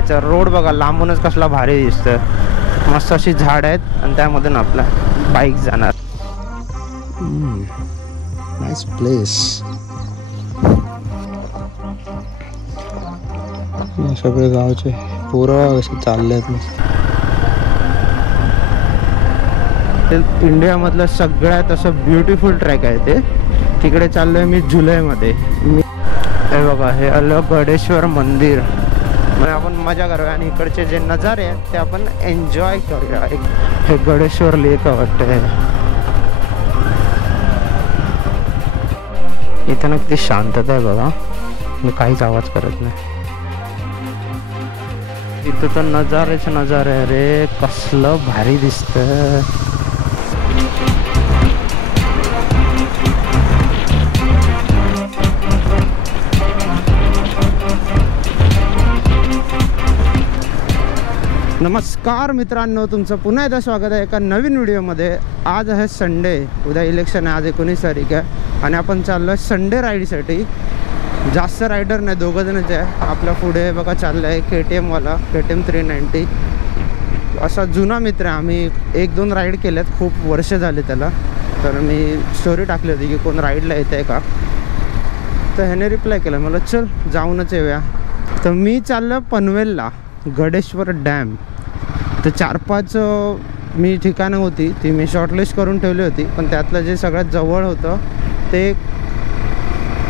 त्याचा रोड बघा लांबूनच कसला भारी दिसतोय. मस्त अशी झाड आहेत आणि त्यामधून आपला बाईक जाणार. Nice place. सगळे गावचे पोरं असे चालले आहेत मस्त. इंडियामधलं सगळ्यात असं ब्युटिफुल ट्रॅक आहे ते. तिकडे चाललोय मी जुलैमध्ये. हे बघा हे आलं गडेश्वर मंदिर. मग आपण मजा करूया आणि इकडचे जे नजारे आहेत ते आपण एन्जॉय करूया. हे गडेश्वर लेक वाटतं. इथं ना किती शांतता आहे बघा. मी काहीच आवाज करत नाही. इथं तर नजारेच नजारे आहे रे. कसलं भारी दिसतं. नमस्कार मित्रांनो, तुमचं पुन्हा एकदा स्वागत आहे एका नवीन व्हिडिओमध्ये. आज आहे संडे, उद्या इलेक्शन आहे. आज 19 तारीख आहे आणि आपण चाललो आहे संडे राईडसाठी. जास्त रायडर नाही, दोघं जणच आहे. आपल्या पुढे बघा चाललं आहे KTM वाला, KTM 390. असा जुना मित्र आहे. आम्ही 1-2 राईड केल्यात, खूप वर्ष झाले त्याला. तर मी स्टोरी टाकली होती की कोण राईडला येत आहे का, तर ह्याने रिप्लाय केला मला चल जाऊनच येऊया. तर मी चाललो पनवेलला, गडेश्वर डॅम. तर 4-5 मी ठिकाणं होती ती मी शॉर्टलिस्ट करून ठेवली होती, पण त्यातलं जे सगळ्यात जवळ होतं ते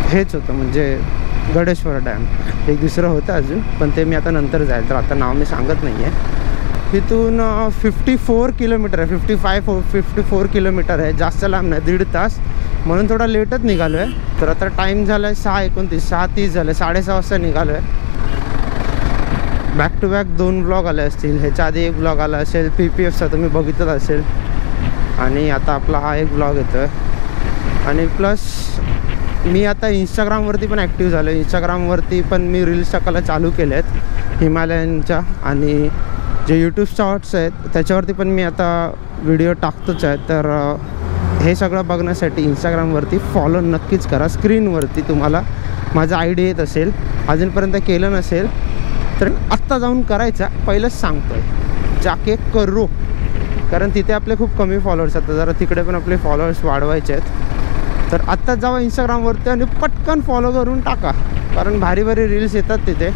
हेच होतं, म्हणजे गडेश्वर डॅम. एक दुसरं होतं अजून, पण ते मी आता नंतर जाईल, तर आता नाव मी सांगत नाही आहे. इथून 54 किलोमीटर आहे, 54 किलोमीटर आहे. जास्त लांब नाही, 1.5 तास. म्हणून थोडा लेटच निघालो आहे. तर आता टाईम झाला आहे 6:29, 6:30 झालं. 6:30 वाजता निघालो आहे. बॅक टू बॅक 2 ब्लॉग आले असतील. ह्याच्या आधी एक ब्लॉग आला असेल PPFचा, तुम्ही बघितलं असेल. आणि आता आपला हा एक ब्लॉग येतो आहे. आणि प्लस मी आता इंस्टाग्रामवरती पण ॲक्टिव्ह झालो आहे. इंस्टाग्रामवरती पण मी रील्स टाकायला चालू केले आहेत हिमालयनच्या. आणि जे यूट्यूब शॉर्ट्स आहेत त्याच्यावरती पण मी आता व्हिडिओ टाकतोच आहे. तर हे सगळं बघण्यासाठी इंस्टाग्रामवरती फॉलो नक्कीच करा. स्क्रीनवरती तुम्हाला माझा ID येत असेल. अजूनपर्यंत केलं नसेल तर आत्ता जाऊन करायचा. पहिलंच सांगतो आहे जाके करू, कारण तिथे आपले खूप कमी फॉलोअर्स आहेत. जरा तिकडे पण आपले फॉलोअर्स वाढवायचे आहेत. तर आत्ताच जावा इंस्टाग्रामवरती आणि पटकन फॉलो करून टाका, कारण भारी भारी रील्स येतात तिथे.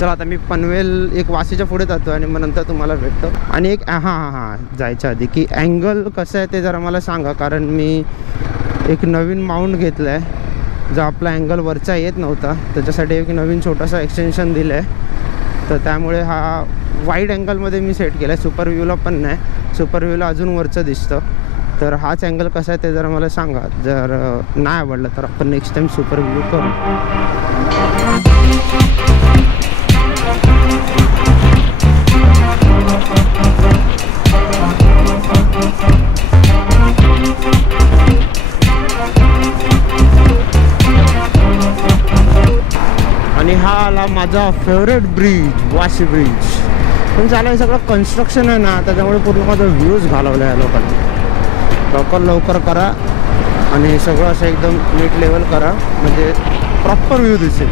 चला आता मी पनवेल एक वाशीच्या पुढे जातो आणि मग नंतर तुम्हाला भेटतो. आणि एक हां जायच्या आधी की अँगल कसं आहे ते जरा मला सांगा, कारण मी एक नवीन माउंट घेतलं आहे जो आपला अँगल वरचा येत नव्हता. त्याच्यासाठी एक नवीन छोटासा एक्सटेन्शन दिलं आहे. तर त्यामुळे हा वाईड अँगलमध्ये मी सेट केला आहे. सुपर व्ह्यूला पण नाही, सुपर व्ह्यूला अजून वरचं दिसतं. तर हाच अँगल कसा आहे ते जरा मला सांगा. जर नाही आवडलं तर आपण नेक्स्ट टाईम सुपर व्ह्यू करू. आणि हा आला माझा फेवरेट ब्रिज, वाशी ब्रिज. पण चालू सगळं कन्स्ट्रक्शन आहे ना, त्याच्यामुळे पूर्ण माझा व्ह्यूज घालवला आहे लोकांनी. लवकर करा आणि सगळं असं एकदम नीट लेवल करा, म्हणजे प्रॉपर व्ह्यू दिसेल.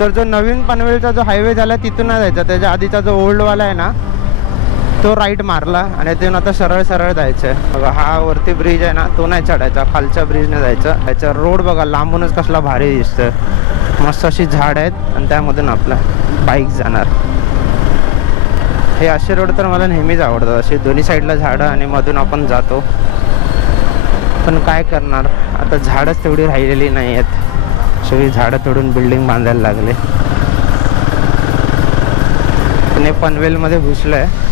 तर जो नवीन पनवेलचा जो हायवे झाला तिथून नाही जायचा, त्याच्या आधीचा जो ओल्डवाला आहे ना तो राईट मारला आणि तिथून आता सरळ जायचं आहे. बघा हा वरती ब्रिज आहे ना तो नाही चढायचा, खालच्या ब्रिजने जायचं. त्याचा रोड बघा लांबूनच कसला भारी दिसतोय. मस्त अशी झाड आहेत आणि त्यामधून आपला बाईक जाणार. हे असे रोड तर मला नेहमीच आवडतात, असे दोन्ही साईडला झाडं आणि मधून आपण जातो. पण काय करणार, आता झाडच तेवढी राहिलेली नाही आहेत. सगळी झाडं तोडून बिल्डिंग बांधायला लागले. पुणे पनवेलमध्ये घुसलं आहे.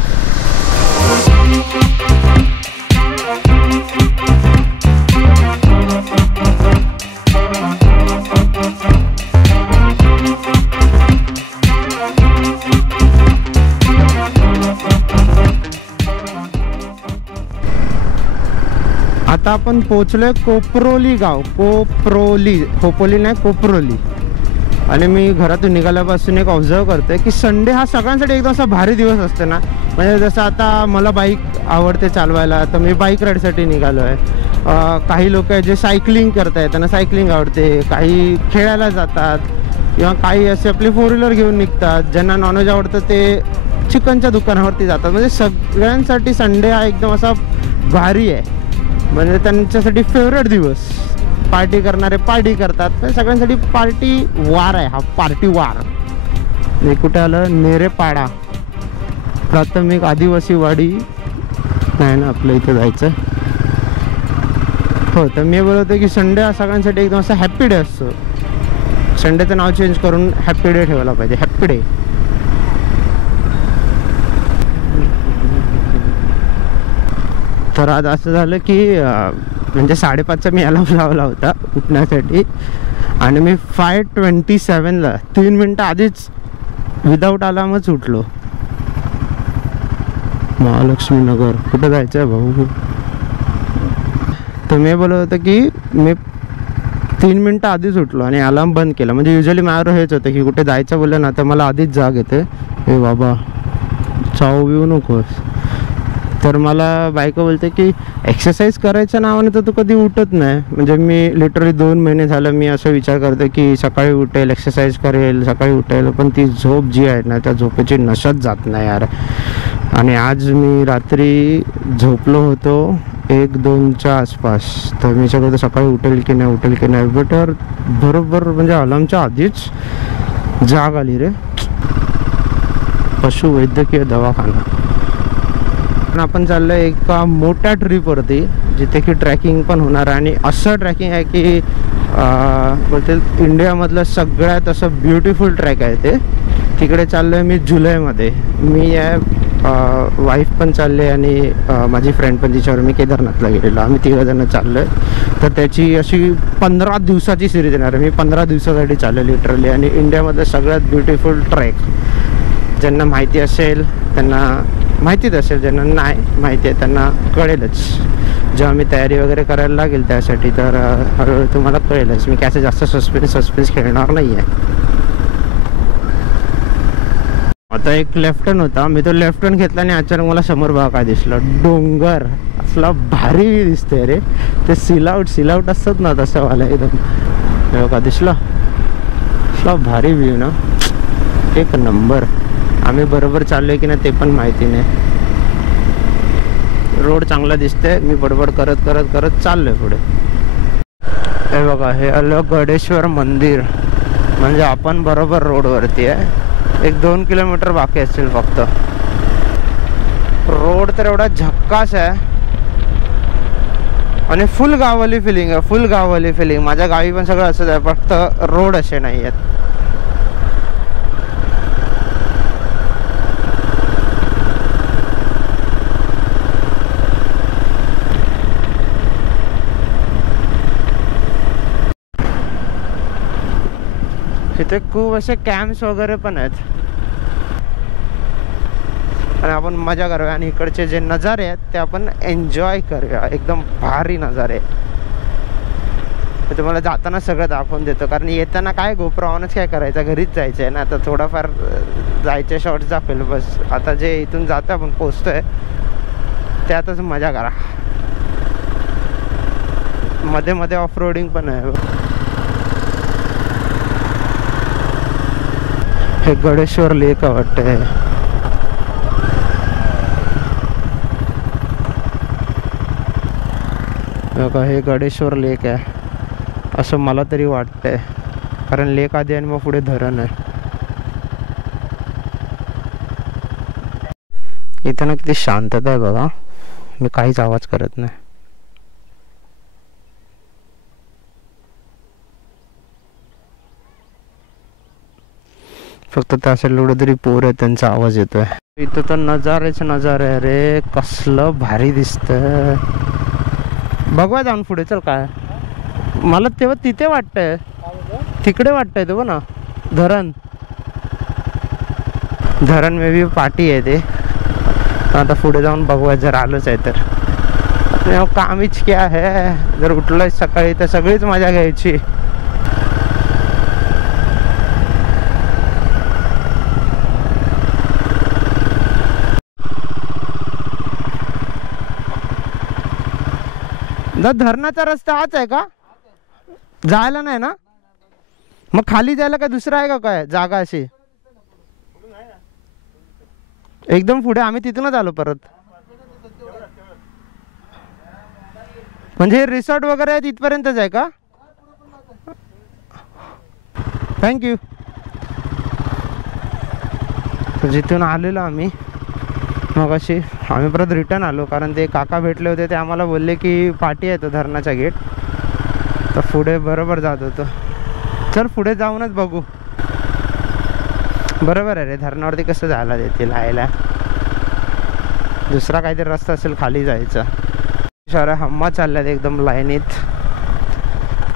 आता आपण पोचलोय कोपरोली गाव. खोपोली नाही, कोपरोली. आणि मी घरातून निघाल्यापासून एक ऑब्झर्व करते की संडे हा सगळ्यांसाठी एकदम असा भारी दिवस असतो ना. म्हणजे जसं आता मला बाईक आवडते चालवायला, तर मी बाईक राईडसाठी निघालो आहे. काही लोक आहेत जे सायकलिंग करत आहेत, त्यांना सायकलिंग आवडते. काही खेळायला जातात किंवा काही असे आपले 4 व्हीलर घेऊन निघतात. ज्यांना नॉनव्हेज आवडतं ते चिकनच्या दुकानावरती जातात. म्हणजे सगळ्यांसाठी संडे हा एकदम असा भारी आहे. म्हणजे त्यांच्यासाठी फेवरेट दिवस. पार्टी करणारे पार्टी करतात. म्हणजे सगळ्यांसाठी पार्टी वार आहे हा, पार्टी वार. हे कुठे आलं? नेरेपाडा प्राथमिक आदिवासी वाडी नाही ना, आपल्या इथं जायचं. हो, तर मी बोलतो की संडे हा सगळ्यांसाठी एकदम असा हॅप्पी डे असतो. संडेचं नाव चेंज करून हॅप्पी डे ठेवायला पाहिजे. Happy day. तर आज असं झालं की म्हणजे 5:30चा मी अलार्म लावला होता उठण्यासाठी आणि मी 5:27ला 3 मिनटं आधीच विदाऊट अलार्मच उठलो. महालक्ष्मी नगर कुठं जायचं आहे भाऊ? तर मी बोलत होतं की मी 3 मिनटं आधीच उठलो आणि अलार्म बंद केला. म्हणजे युजली माझ्यावर हेच होतं की कुठे जायचं बोललं ना तर मला आधीच जाग येते. हे बाबा चाव येऊ नकोस. तर मला बायको बोलते की एक्सरसाइज करायच्या नावाने तर तू कधी उठत नाही. म्हणजे मी लिटरली 2 महिने झालं मी असं विचार करतो की सकाळी उठेल, एक्सरसाइज करेल, सकाळी उठेल, पण ती झोप जी आहे ना त्या झोपेची नशच जात नाही यार. आणि आज मी रात्री झोपलो होतो 1-2च्या आसपास. तर मी सगळं सकाळी उठेल की नाही बट यार बरोबर म्हणजे अलार्मच्या आधीच जाग आली रे. पशुवैद्यकीय दवाखाना. आपण चाललो एका मोठ्या ट्रिपवरती जिथे की ट्रॅकिंग पण होणार. आणि असं ट्रॅकिंग आहे की बोलते इंडियामधलं सगळ्यात असं ब्युटिफुल ट्रॅक आहे ते. तिकडे चाललो आहे मी जुलैमध्ये. मी आहे वाईफ पण चालले आणि माझी फ्रेंड पण, तिच्यावर मी केदारनाथला गेलेलो. आम्ही 3 जण चाललो आहे. तर त्याची अशी 15 दिवसाची सिरीज येणार आहे. मी 15 दिवसासाठी चाललो लिटरली. आणि इंडियामधलं सगळ्यात ब्युटिफुल ट्रॅक. ज्यांना माहिती असेल त्यांना माहितीच असेल, ज्यांना नाही माहिती आहे त्यांना कळेलच. जेव्हा मी तयारी वगैरे करायला लागेल त्यासाठी तर हळूहळू तुम्हाला कळेलच. मी काय जास्त सस्पेन्स खेळणार नाही आहे. आता एक लेफ्ट टर्न होता, मी तो लेफ्ट टर्न घेतला आणि अचानक मला समोर बघा काय दिसलं. डोंगर असला भारी दिसतंय रे. ते सिलाउट असतात ना तसं वाला एकदम का दिसला. असला भारी व्ह्यू ना, एक नंबर. आम्ही बरोबर चाललोय की नाही ते पण माहिती नाही. रोड चांगला दिसतंय. मी बडबड करत चाललोय पुढे. हे बघा, हे आलं गडेश्वर मंदिर. म्हणजे आपण बरोबर रोडवरती आहे. 1-2 किलोमीटर बाकी असेल फक्त. रोड तर एवढा झक्कास आहे आणि फुल गाववाली फिलिंग आहे. फुल गाववाली फिलिंग. माझ्या गावी पण सगळं असंच आहे, फक्त रोड असे नाही आहेत. इथे खूप असे कॅम्प्स वगैरे पण आहेत आणि आपण मजा करूया. आणि इकडचे जे नजारे आहेत ते आपण एन्जॉय करूया. एकदम भारी नजारे. तर तुम्हाला जाताना सगळं दाखवून देतो, कारण येताना काय गोप्रोवरच काय करायचं, घरीच जायचं आहे ना. आता थोडाफार जायचे शॉर्ट्स दाखवेल बस. आता जे इथून जातं आपण पोचतोय त्यातच मजा करा. मध्ये मध्ये ऑफ रोडिंग पण आहे. हे गडेश्वर लेक वाटतंय. बघा, हे गडेश्वर लेक आहे असं मला तरी वाटतंय, कारण लेक आधी आणि मग पुढे धरण आहे. इथं ना किती शांतता आहे बघा. मी काहीच आवाज करत नाही. फक्त त्या साईडला एवढं तरी पोर आहे त्यांचा आवाज येतोय. इथं तर नजारे आहे रे. कसलं भारी दिसतंय. बघवा जाऊन पुढे. चल काय मला तेव्हा तिथे वाटतंय, तिकडे वाटतंय तो ना धरण मे बी पाठी आहे ते. आता पुढे जाऊन बघूया जर आलोच आहे तर. कामीच क्या आहे. जर उठलोय सकाळी तर सगळीच मजा घ्यायची. धरणाचा रस्ता हाच आहे का? जायला नाही ना? मग खाली जायला काय दुसरा आहे का काय जागा अशी? एकदम पुढे आम्ही तिथूनच आलो परत. म्हणजे रिसॉर्ट वगैरे आहे तिथपर्यंतच आहे का? थँक्यू. जिथून आलेलो आम्ही मग अशी आम्ही परत रिटर्न आलो, कारण ते काका भेटले होते. ते आम्हाला बोलले की पाठी आहे तो धरणाचा गेट, तर पुढे बरोबर जात होतो. चल पुढे जाऊनच बघू. बरोबर आहे रे, धरणावरती कसं जायला देतील यायला? दुसरा काहीतरी रस्ता असेल खाली जायचा. साऱ्या हम्मा चालल्यात एकदम लाईनीत,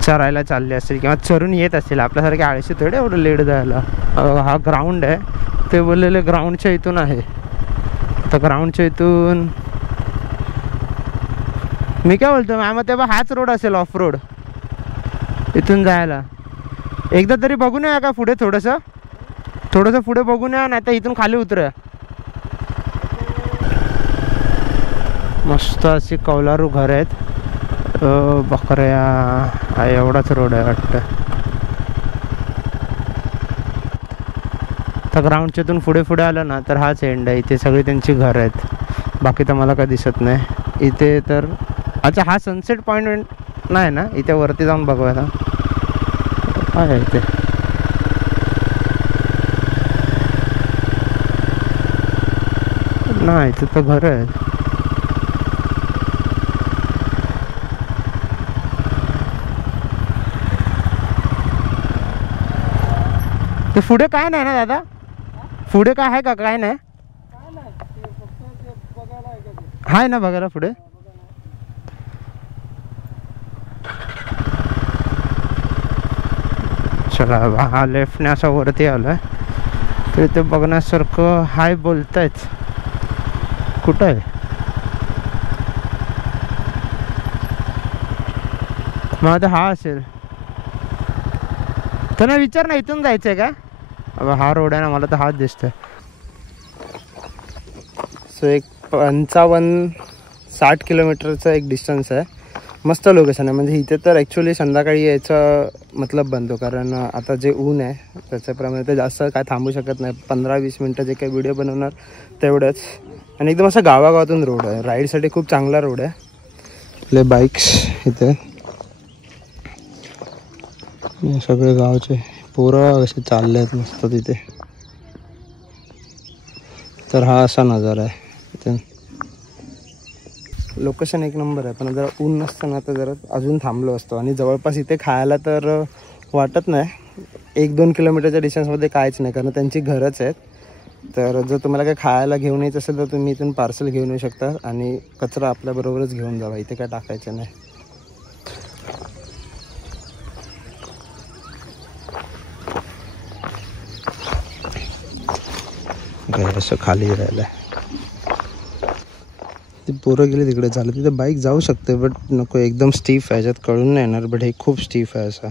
चरायला चालले असतील किंवा चरून येत असतील. आपल्यासारखे आळशी थोडे एवढं लेट जायला. हा ग्राउंड आहे, ते बोललेले ग्राउंडच्या इथून आहे. तर ग्राउंडच्या इथून मी काय बोलतो मॅम, तेव्हा हाच रोड असेल ऑफ रोड इथून जायला. एकदा तरी बघून या का पुढे, थोडंसं पुढे बघून या, नाही तर इथून खाली उतरूया. मस्त अशी कौलारू घर आहेत. बकऱ्या, एवढाच रोड आहे वाटतं. तर ग्राउंडच्या इथून पुढे आलं ना तर हाच एंड आहे. इथे सगळी त्यांची घर आहेत, बाकी तर मला काय दिसत नाही इथे. तर अच्छा हा सनसेट पॉईंट नाही ना? इथे वरती जाऊन बघूया ना काय आहे इथे. नाही इथे तर घर आहेत. ते पुढे काय नाही ना दादा? पुढे काय आहे का? काय नाही आहे ना बघायला पुढे? चला हा लेफ्टने असं वरती आलोय, तर इथे बघण्यासारखं हाय बोलतायत. कुठं आहे? मग हा असेल तर नाही, विचार ना इथून जायचंय का? अब हा रोड आहे ना, मला तर हाच दिसतोय. सो एक 55-60 किलोमीटरचा एक डिस्टन्स आहे. मस्त लोकेशन आहे. म्हणजे इथे तर ॲक्च्युली संध्याकाळी यायचा मतलब बनतो, कारण आता जे ऊन आहे त्याच्याप्रमाणे ते जास्त काय थांबू शकत नाही. 15-20 मिनटं जे काही व्हिडिओ बनवणार तेवढंच. आणि एकदम असं गावागावातून रोड आहे, राईडसाठी खूप चांगला रोड आहे. आपले बाईक्स इथे सगळे गावचे पोरं असे चालले आहेत मस्त तिथे. तर हा असा नजारा आहे इथे. लोकेशन एक नंबर आहे, पण जरा ऊन नसतं ना तर जरा अजून थांबलो असतो. आणि जवळपास इथे खायला तर वाटत नाही. 1-2 किलोमीटरच्या डिस्टन्समध्ये काहीच नाही, कारण त्यांची घरच आहेत. तर जर तुम्हाला काही खायला घेऊन यायचं असेल तर तुम्ही इथून पार्सल घेऊन येऊ शकता, आणि कचरा आपल्याबरोबरच घेऊन जावा. इथे काय टाकायचं नाही. असं खाली राहिलं आहे. ते पोरं गेले तिकडे, झालं तिथे बाईक जाऊ शकते, बट नको, एकदम स्टीफ आहे, याच्यात कळून नाही येणार. बट हे खूप स्टीफ आहे असं.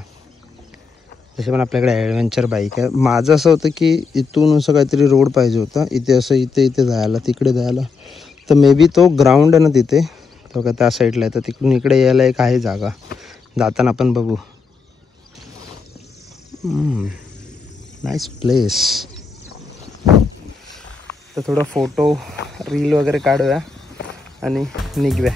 जसे पण आपल्याकडे ॲडव्हेंचर बाईक आहे. माझं असं होतं की इथून असं काहीतरी रोड पाहिजे होता, इथे असं इथे जायला, तिकडे जायला. तर मे बी तो ग्राउंड आहे ना तिथे, तो का त्या साईडला आहे, तर तिकडून इकडे यायला एक आहे जागा. जाताना आपण बघू. Nice place. तर थोडं फोटो रील वगैरे काढूया आणि निघूया.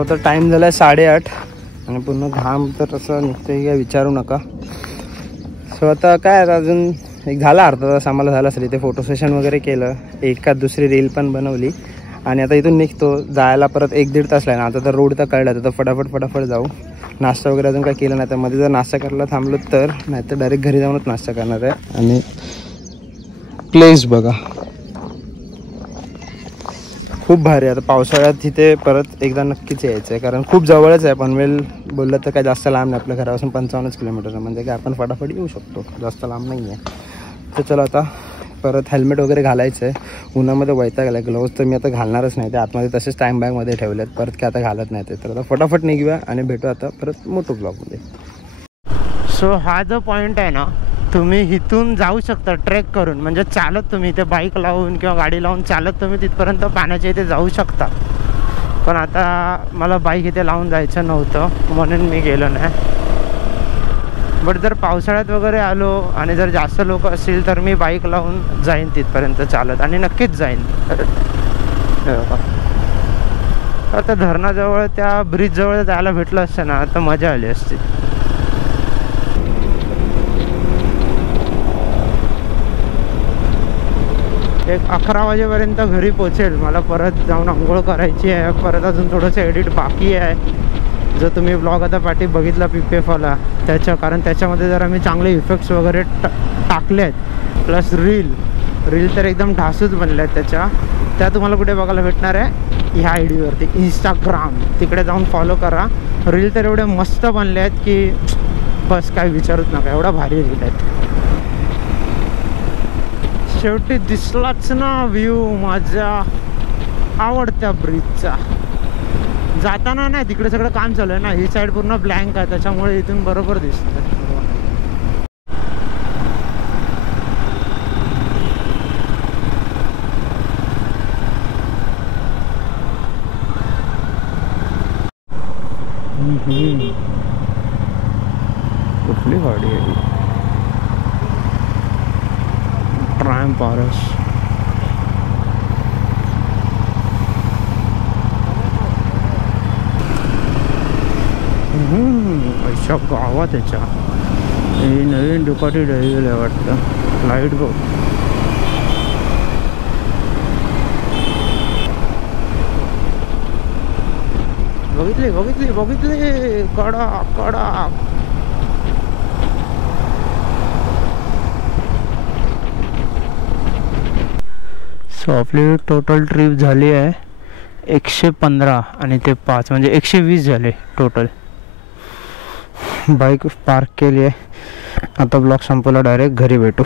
तर टाईम झाला आहे 8:30 आणि पूर्ण घाम तर असं निघतं काय विचारू नका. सो आता काय अजून एक झाला अर्धा तास आम्हाला झाला असेल. इथे फोटो सेशन वगैरे केलं, एकात दुसरी रील पण बनवली, आणि आता इथून निघतो. जायला परत 1-1.5 तास लागला. आता तर रोड तर कळला, तर फटाफट जाऊ. नाश्ता वगैरे अजून काय केलं नाही, तर मध्ये जर नाश्ता करायला थांबलो तर, नाही तर डायरेक्ट घरी जाऊनच नाश्ता करणार आहे. आणि प्लेस बघा खूप भारी आहे. आता पावसाळ्यात तिथे परत एकदा नक्कीच यायचं आहे, कारण खूप जवळच आहे. पनवेल बोललं तर काय जास्त लांब नाही, आपल्या घरापासून 55 किलोमीटर आहे, म्हणजे काय आपण फटाफट येऊ शकतो, जास्त लांब नाही आहे. तर चला आता परत हेल्मेट वगैरे घालायचं आहे. उन्हामध्ये वैताग आला. ग्लोव्ज तर मी आता घालणारच नाही, ते आतमध्ये तसेच टाईम बॅगमध्ये ठेवलेत, परत काय आता घालत नाही ते. तर आता फटाफट निघूया आणि भेटू आता परत मोठो ब्लॉगमध्ये. सो हा जो पॉईंट आहे ना, तुम्ही इथून जाऊ शकता ट्रेक करून, म्हणजे चालत तुम्ही इथे बाईक लावून किंवा गाडी लावून चालत तुम्ही तिथपर्यंत पाण्याच्या इथे जाऊ शकता. पण आता मला बाईक इथे लावून जायचं नव्हतं म्हणून मी गेलो नाही. बट जर पावसाळ्यात वगैरे आलो आणि जर जास्त लोक असतील तर मी बाईक लावून जाईन तिथपर्यंत चालत, आणि नक्कीच जाईन. तर त्या धरणाजवळ त्या ब्रिजजवळ जायला भेटलं असतं ना तर मजा आली असती. एक 11 वाजेपर्यंत घरी पोचेल. मला परत जाऊन आंघोळ करायची आहे, परत अजून थोडंसं एडिट बाकी आहे. जो तुम्ही ब्लॉग आता पाठी बघितला PPFवाला कारण त्याच्यामध्ये जरा मी चांगले इफेक्ट्स वगैरे टाकले आहेत, प्लस रील तर एकदम ढासूच बनल्या आहेत त्या तुम्हाला कुठे बघायला भेटणार आहे, ह्या IDवरती इंस्टाग्राम, तिकडे जाऊन फॉलो करा. रील तर एवढे मस्त बनले आहेत की बस काय विचारूच नका, एवढा भारी रील आहेत. शेवटी दिसलाच ना व्ह्यू माझ्या आवडत्या ब्रिजचा. जाताना नाही, तिकडे सगळं काम चालू आहे ना, ही साईड पूर्ण ब्लँक आहे, त्याच्यामुळे इथून बरोबर दिसतं. कुठली गाडी आहे? Triumph RS. अशा गावात त्याच्या ही नवीन डुकाटी डेव्हिल आहे वाटतं. लाईट गो बघितली कडा. सो आपली टोटल ट्रिप झाली आहे 115 आणि ते 5 म्हणजे 120 झाले टोटल. बाईक पार्क केली आहे. आता ब्लॉग संपवला, डायरेक्ट घरी भेटू.